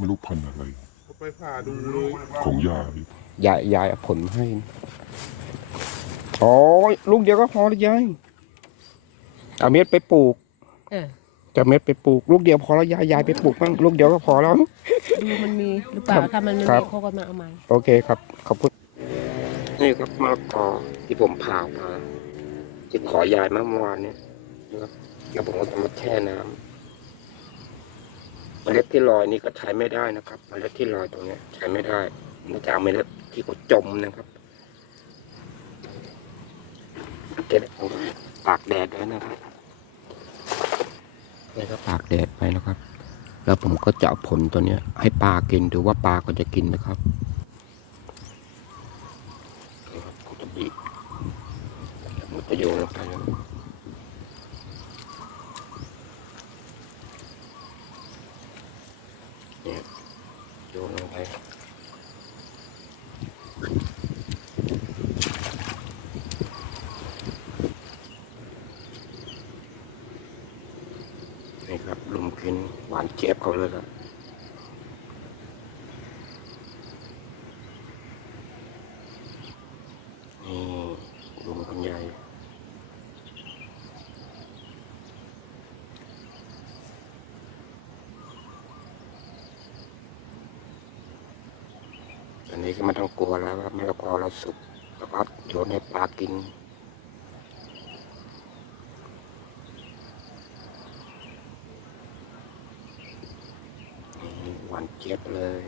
ไม่รู้พันธุ์อะไร ไปผ่าดูเลยของยายยายยายเอาผลมาให้อ๋อลูกเดียวก็พอแล้วยายเอาเม็ดไปปลูกเออจะเม็ดไปปลูกลูกเดียวพอแล้วยายยายไปปลูกบ้างลูกเดียวก็พอแล้ว ดูมันมีหรือเปล่าครับถ้ามันไม่ครัมีบ เขาก็มาเอาใหม่โอเคครับ ขอบคุณ นี่ครับมะละกอที่ผมผ่ามาที่ขอยายมาเมื่อวานเนี่ยนะครับแล้วผมก็จะมาแช่น้ำ เมล็ดที่ลอยนี่ก็ใช้ไม่ได้นะครับ เมล็ดที่ลอยตรงเนี้ยใช้ไม่ได้มันจะเอาเมล็ดที่เขาจมนะครับเก็บเอาตากแดดไว้นะครับนี่ก็ตากแดดไปนะครับ แล้วผมก็จะเอาผลตัวเนี้ย ให้ปลากินดูว่าปลาก็จะกินนะครับนะครับผมจะบีบมันจะโยนลงไปนะ เนี่ยโยนลงไปนี่ครับลุมกินหวานเจี๊ยบเขาเลยครับ นี่ลุงคนใหญ่ อันนี้ก็ไม่ต้องกลัวแล้วว่ามะละกอเราสุกแล้วก็โยนให้ปลากินหวานเจี๊ยบเลย